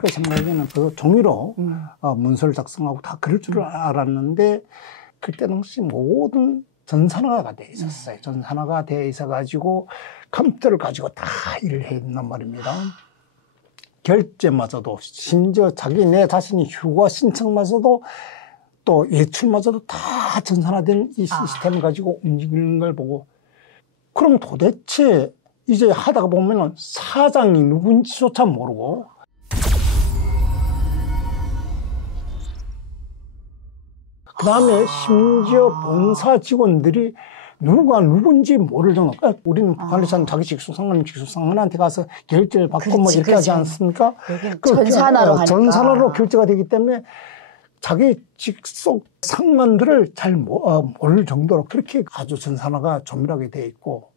우리가 생각하기에는 그 종이로 문서를 작성하고 다 그럴 줄 알았는데 그때 당시 모든 전산화가 돼 있었어요. 전산화가 돼 있어가지고 컴퓨터를 가지고 다 일을 했단 말입니다. 결제마저도 심지어 내 자신이 휴가 신청마저도 또 예출마저도 다 전산화된 이 시스템을 가지고 움직이는 걸 보고 그럼 도대체 이제 하다가 보면은 사장이 누군지조차 모르고 그 다음에 심지어 본사 직원들이 누가 누군지 모를 정도. 우리는 관리사는 자기 직속상관한테 가서 결제를 받고 뭐 이렇게 하지 않습니까? 전산화로 하니까. 전산화로 결제가 되기 때문에 자기 직속 상관들을 잘 모를 정도로 그렇게 아주 전산화가 조밀하게 돼 있고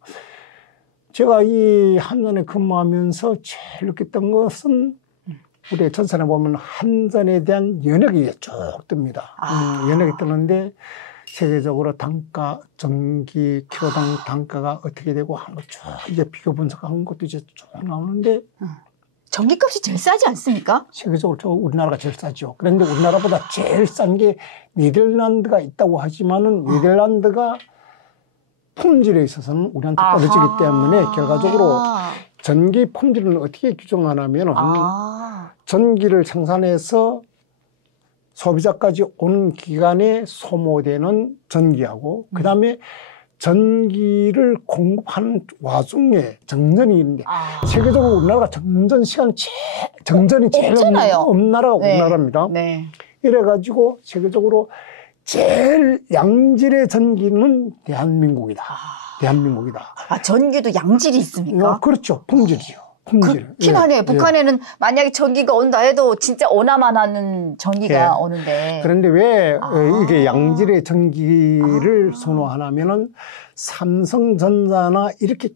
제가 이 한전에 근무하면서 제일 느꼈던 것은 우리 전산에 보면 한전에 대한 연역이 쭉 뜹니다. 연역이 뜨는데 세계적으로 단가, 전기 킬로당 단가가 어떻게 되고 하는 거 쭉 이제 비교 분석한 것도 이제 쭉 나오는데 전기값이 제일 싸지 않습니까? 세계적으로 우리나라가 제일 싸죠. 그런데 우리나라보다 제일 싼 게 네덜란드가 있다고 하지만은 네덜란드가 품질에 있어서는 우리한테 떨어지기 때문에 결과적으로 전기 품질은 어떻게 규정하냐면은 전기를 생산해서 소비자까지 오는 기간에 소모되는 전기하고 그다음에 전기를 공급하는 와중에 정전이 있는데 세계적으로 우리나라가 정전이 제일 없는 나라가 우리나라입니다. 네. 이래가지고 세계적으로 제일 양질의 전기는 대한민국이다. 대한민국이다. 전기도 양질이 있습니까? 그렇죠. 품질이요. 품질. 그렇긴 하네요. 북한에는 만약에 전기가 온다 해도 진짜 오나만 하는 전기가 오는데. 그런데 왜 이게 양질의 전기를 선호하냐면은 삼성전자나 이렇게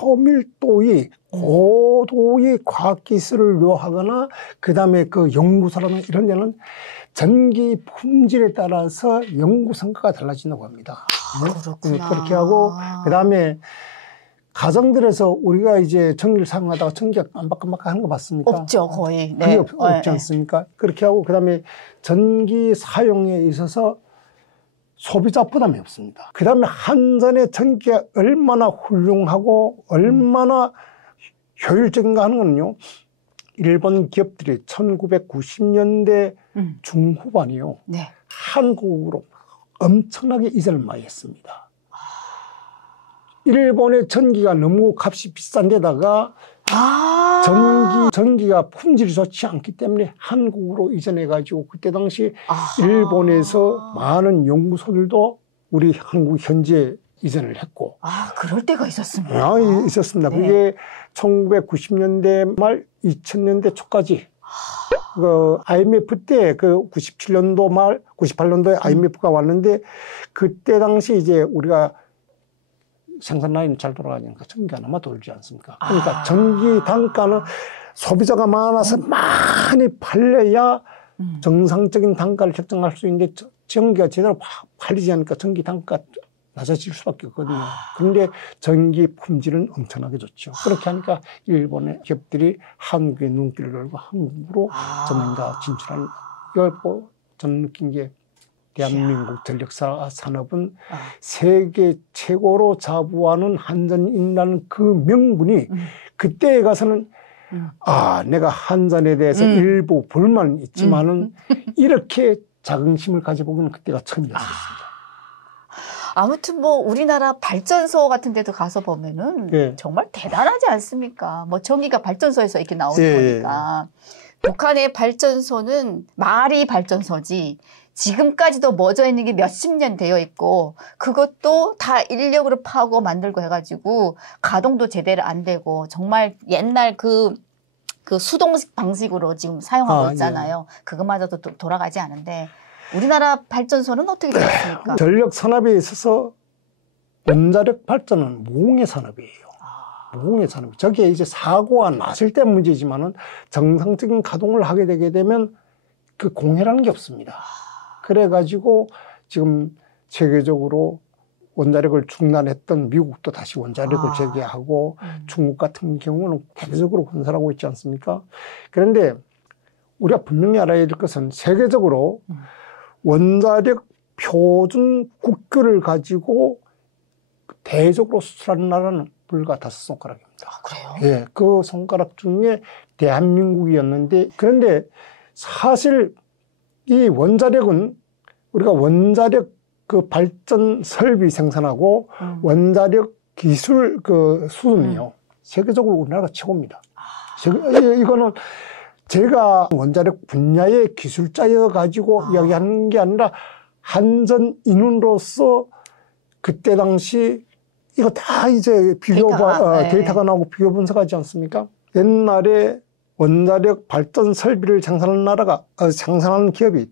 고밀도의 고도의 과학기술을 요하거나 그 다음에 그 연구소라는 이런 데는 전기 품질에 따라서 연구 성과가 달라진다고 합니다. 그렇구나. 그렇게 하고 그 다음에 가정들에서 우리가 이제 전기를 사용하다가 전기가 깜박깜박 하는 거 봤습니까? 없죠, 거의. 그게 없지 않습니까? 그렇게 하고 그 다음에 전기 사용에 있어서 소비자 부담이 없습니다. 그 다음에 한전의 전기가 얼마나 훌륭하고 얼마나 효율적인가 하는 거는요. 일본 기업들이 1990년대 중후반이요. 한국으로 엄청나게 이전을 많이 했습니다. 일본의 전기가 너무 값이 비싼 데다가 전기가 품질이 좋지 않기 때문에 한국으로 이전해가지고 그때 당시 일본에서 많은 연구소들도 우리 한국 현지에 이전을 했고. 그럴 때가 있었습니다. 있었습니다. 그게 1990년대 말 2000년대 초까지. 그 IMF 때 그 97년도 말 98년도에 IMF가 왔는데 그때 당시 이제 우리가 생산 라인이 잘 돌아가니까 전기가 너무 돌지 않습니까? 그러니까 전기 단가는 소비자가 많아서 많이 팔려야 정상적인 단가를 책정할 수 있는데 전기가 제대로 팔리지 않으니까 전기 단가가 낮아질 수밖에 없거든요. 그런데 전기 품질은 엄청나게 좋죠. 그렇게 하니까 일본의 기업들이 한국의 눈길을 걸고 한국으로 전문가 진출하는 이걸 보고 저는 느낀 게 대한민국 전력사 산업은 세계 최고로 자부하는 한전이라는 그 명분이 그때에 가서는 내가 한전에 대해서 일부 불만은 있지만은 이렇게 자긍심을 가져보기는 그때가 처음이었습니다. 아무튼 뭐 우리나라 발전소 같은 데도 가서 보면은 정말 대단하지 않습니까? 뭐 전기가 발전소에서 이렇게 나오는 거니까. 북한의 발전소는 말이 발전소지 지금까지도 멎어 있는 게 몇십 년 되어 있고 그것도 다 인력으로 파고 만들고 해가지고 가동도 제대로 안 되고 정말 옛날 그 수동 방식으로 지금 사용하고 있잖아요. 그것마저도 돌아가지 않은데 우리나라 발전소는 어떻게 되었습니까? 전력 산업에 있어서 원자력 발전은 무공해 산업이에요. 무공해 산업. 저게 이제 사고가 났을 때 문제지만은 정상적인 가동을 하게 되게 되면 그 공해라는 게 없습니다. 그래가지고 지금 세계적으로 원자력을 중단했던 미국도 다시 원자력을 재개하고 중국 같은 경우는 대대적으로 건설하고 있지 않습니까? 그런데 우리가 분명히 알아야 될 것은 세계적으로 원자력 표준 국교를 가지고 대외적으로 수출하는 나라는 불과 5손가락입니다. 그래요? 예, 그 손가락 중에 대한민국이었는데, 그런데 사실 이 원자력은 우리가 원자력 그 발전 설비 생산하고 원자력 기술 그 수준이요. 세계적으로 우리나라가 최고입니다. 이거는 제가 원자력 분야의 기술자여 가지고 이야기하는 게 아니라 한전인으로서 그때 당시 이거 다 이제 데이터가 나오고 비교 분석하지 않습니까? 옛날에 원자력 발전 설비를 생산하는 기업이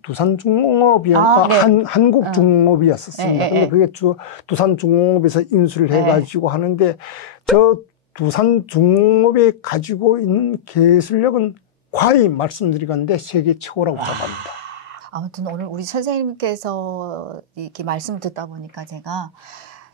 한국중공업이었습니다. 근데 그게 두산중공업에서 인수를 해가지고 하는데, 저 두산중공업이 가지고 있는 기술력은 과히 말씀드리건데 세계 최고라고 생각합니다. 아무튼 오늘 우리 선생님께서 이렇게 말씀을 듣다 보니까 제가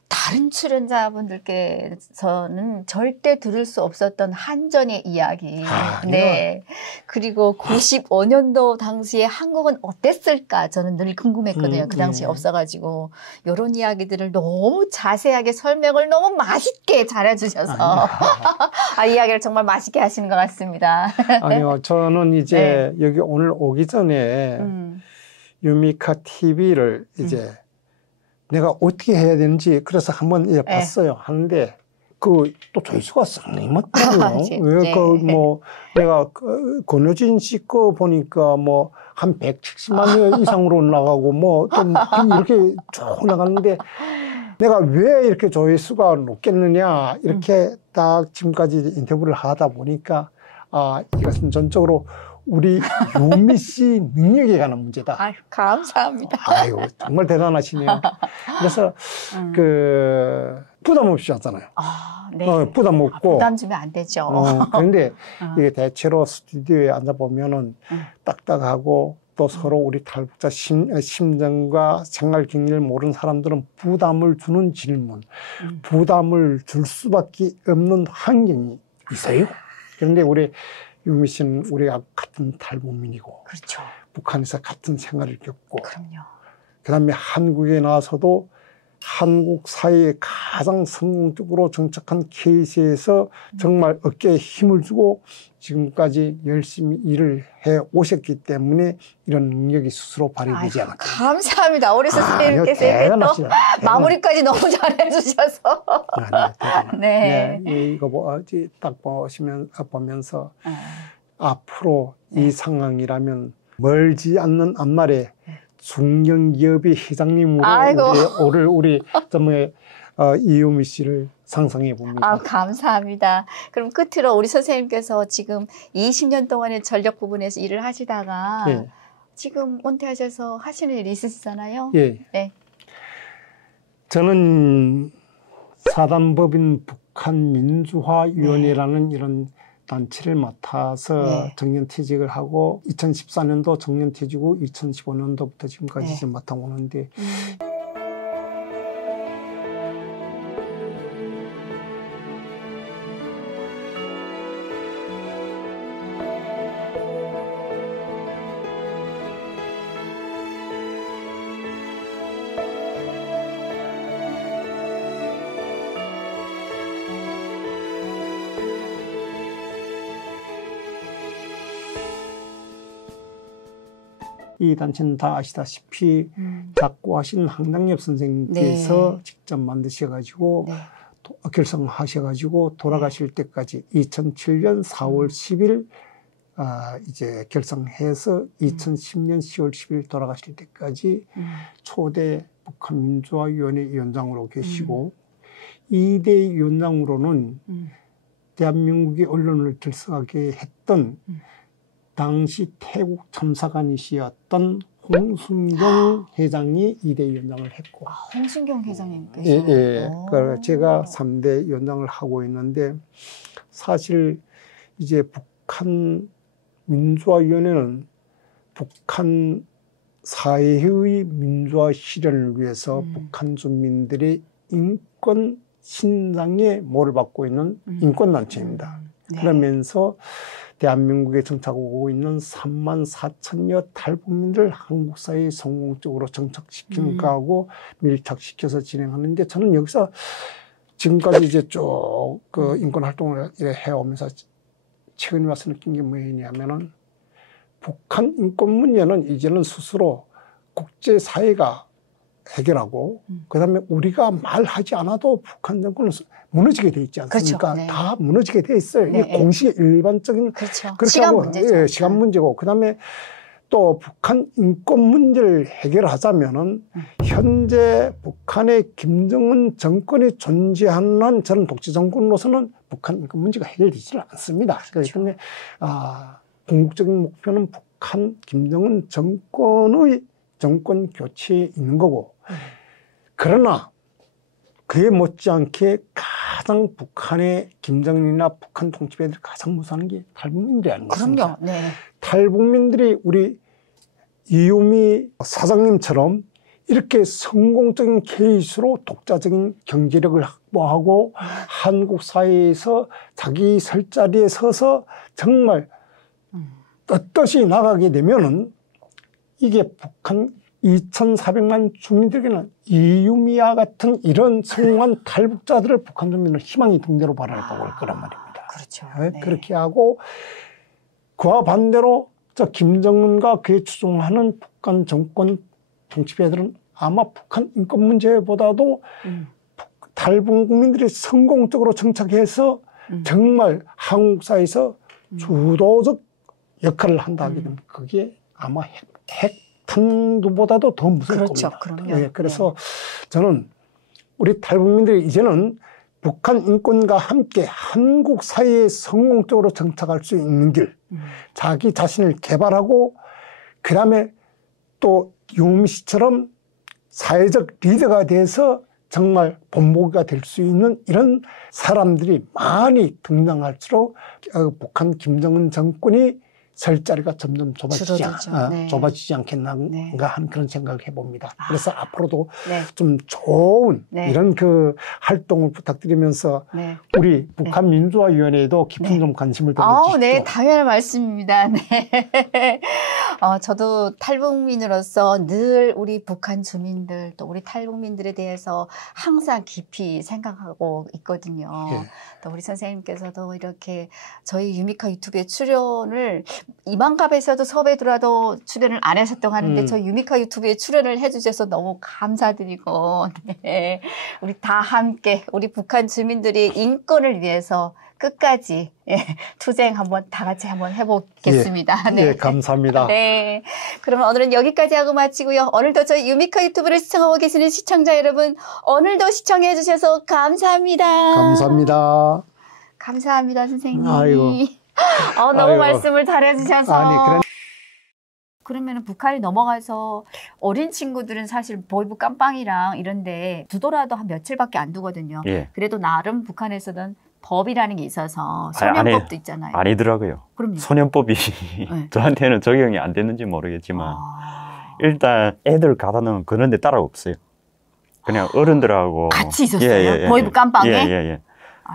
다른 출연자분들께서는 절대 들을 수 없었던 한전의 이야기. 네. 그리고 95년도 당시에 한국은 어땠을까? 저는 늘 궁금했거든요. 그 당시에 없어가지고. 이런 이야기들을 너무 자세하게 설명을 너무 맛있게 잘해주셔서. 이야기를 정말 맛있게 하시는 것 같습니다. 아니요. 저는 이제 여기 오늘 오기 전에 유미카 TV를 이제 내가 어떻게 해야 되는지 그래서 한번 봤어요. 하는데 또 조회수가 상당히 많더라고요. 내가 권효진 씨 거 보니까 한 170만 이상으로 나가고 좀 이렇게 쭉 나가는데, 내가 왜 이렇게 조회수가 높겠느냐 이렇게 딱 지금까지 인터뷰를 하다 보니까 이것은 전적으로 우리 유미 씨 능력에 관한 문제다. 감사합니다. 정말 대단하시네요. 그래서 부담 없이 하잖아요. 네. 부담 없고. 부담 주면 안 되죠. 그런데 이게 대체로 스튜디오에 앉아 보면은 딱딱하고, 또 서로 우리 탈북자 심정과 생활 경위를 모르는 사람들은 부담을 주는 질문, 부담을 줄 수밖에 없는 환경이 있어요. 그런데 우리 유미 씨는 우리가 같은 탈북민이고, 그렇죠. 북한에서 같은 생활을 겪고, 그럼요. 그다음에 한국에 나와서도 한국 사회에 가장 성공적으로 정착한 케이스에서 정말 어깨에 힘을 주고 지금까지 열심히 일을 해 오셨기 때문에 이런 능력이 스스로 발휘되지 않았다. 감사합니다. 우리 선생님께서 또 마무리까지 너무 잘해주셔서. 네. 이거 딱 보면서 앞으로 이 상황이라면 멀지 않는 앞날에 중견기업의 회장님으로 우리 정말 이유미 씨를 상상해 봅니다. 감사합니다. 그럼 끝으로 우리 선생님께서 지금 20년 동안의 전력 부분에서 일을 하시다가 지금 은퇴하셔서 하시는 일이 있으시잖아요. 네. 저는 사단법인 북한민주화위원회라는 이런 단체를 맡아서 정년퇴직을 하고 2014년도 정년퇴직후 2015년도부터 지금까지 지금 맡아오는데 이 단체는 다 아시다시피 작고하신 황당엽 선생님께서 직접 만드셔가지고 결성하셔가지고 돌아가실 때까지 2007년 4월 10일 이제 결성해서 2010년 10월 10일 돌아가실 때까지 초대 북한민주화위원회 위원장으로 계시고 2대 위원장으로는 대한민국의 언론을 들썩하게 했던 당시 태국 참사관이시였던 홍순경 회장이 2대 위원장을 했고. 홍순경 회장님께서? 그래서 제가 3대 위원장을 하고 있는데, 사실 이제 북한 민주화위원회는 북한 사회의 민주화 실현을 위해서 북한 주민들의 인권 신장에 모를 받고 있는 인권단체입니다. 그러면서 대한민국에 정착하고 있는 34,000여 탈북민들 한국 사회에 성공적으로 정착시키는 거하고 밀착시켜서 진행하는데 저는 여기서 지금까지 이제 쭉 그 인권 활동을 해오면서 최근에 와서 느낀 게 뭐냐면은 북한 인권 문제는 이제는 스스로 국제사회가 해결하고 그다음에 우리가 말하지 않아도 북한 정권은 무너지게 돼 있지 않습니까? 그렇죠. 네. 다 무너지게 돼 있어요. 네. 이게 공식의 일반적인 그렇죠. 그렇게 시간 하고, 문제죠. 예, 시간 문제고 그다음에 또 북한 인권 문제를 해결하자면은 현재 북한의 김정은 정권이 존재하는 한 저는 독재 정권으로서는 북한 인권 문제가 해결되지는 않습니다. 그렇기 때문에 궁극적인 목표는 북한 김정은 정권의 정권 교체에 있는 거고 그러나 그에 못지않게 가장 북한의 김정은이나 북한 통치배들이 가장 무서워하는 게 탈북민들이 아니겠습니까? 그럼요. 네. 탈북민들이 우리 이유미 사장님처럼 이렇게 성공적인 케이스로 독자적인 경제력을 확보하고 한국 사회에서 자기 설 자리에 서서 정말 떳떳이 나가게 되면은 이게 북한 2,400만 주민들에게는 이유미와 같은 이런 성공한 탈북자들을 북한 주민은 희망이 등대로 바라보고 올 거란 말입니다. 그렇죠. 네. 그렇게 하고 그와 반대로 저 김정은과 그에 추종하는 북한 정권 통치배들은 아마 북한 인권 문제보다도 탈북민들이 성공적으로 정착해서 정말 한국 사회에서 주도적 역할을 한다 하게 되면 그게 아마 핵탄두보다도 더 무서울 그렇죠. 겁니다. 그럼요. 네, 그래서 저는 우리 탈북민들이 이제는 북한 인권과 함께 한국 사회에 성공적으로 정착할 수 있는 길, 자기 자신을 개발하고 그다음에 또 유미 씨처럼 사회적 리더가 돼서 정말 본보기가 될 수 있는 이런 사람들이 많이 등장할수록 북한 김정은 정권이 설 자리가 점점 좁아지지 않겠는가 하는 그런 생각을 해봅니다. 그래서 앞으로도 좀 좋은 이런 그 활동을 부탁드리면서 우리 북한 민주화위원회에도 깊은 좀 관심을 가져주십시오. 네, 당연한 말씀입니다. 네. 저도 탈북민으로서 늘 우리 북한 주민들 또 우리 탈북민들에 대해서 항상 깊이 생각하고 있거든요. 또 우리 선생님께서도 이렇게 저희 유미카 유튜브에 출연을 이만갑에서도 섭외더라도 출연을 안 하셨다고 하는데 저희 유미카 유튜브에 출연을 해주셔서 너무 감사드리고 우리 다 함께 우리 북한 주민들의 인권을 위해서 끝까지 투쟁 한번 다 같이 한번 해보겠습니다. 네, 감사합니다. 네, 그러면 오늘은 여기까지 하고 마치고요. 오늘도 저희 유미카 유튜브를 시청하고 계시는 시청자 여러분, 오늘도 시청해 주셔서 감사합니다. 감사합니다. 감사합니다, 선생님. 아이고. 너무 아이고. 말씀을 잘해주셔서. 아니, 그러면 북한이 넘어가서 어린 친구들은 사실 보이브 깜빵이랑 이런데 두더라도 한 며칠밖에 안 두거든요. 그래도 나름 북한에서는 법이라는 게 있어서 소년법도 있잖아요. 아니더라고요. 그럼요. 소년법이 저한테는 적용이 안 됐는지 모르겠지만 일단 애들 가다 놓으면 그런 데 따라 없어요. 그냥 어른들하고 같이 있었어요? 보이브 깜빵에?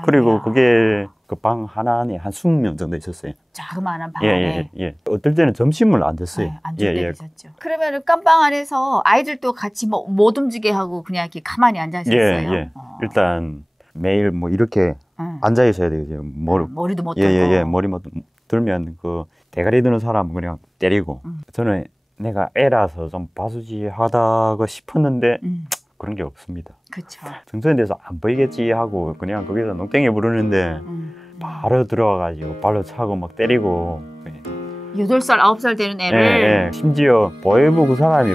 그리고 그게 그 방 하나 안에 한 20명 정도 있었어요. 자그마한 방 안에? 어떨 때는 점심을 안 줬어요. 안 줄 때도 있었죠. 그러면 깜빵 안에서 아이들도 같이 뭐 못 움직이게 하고 그냥 이렇게 가만히 앉아 있었어요? 일단 매일 뭐 이렇게 앉아 있어야 되죠. 머리도 못 들고. 머리 못 들면 그 대가리 드는 사람은 그냥 때리고. 저는 내가 애라서 좀 바수지하다고 싶었는데 그런 게 없습니다. 그렇죠. 정선에서 안 보이겠지 하고 그냥 거기서 농땡이 부르는데 바로 들어와가지고 발로 차고 막 때리고. 8살, 9살 되는 애를. 심지어 보이브 그 사람이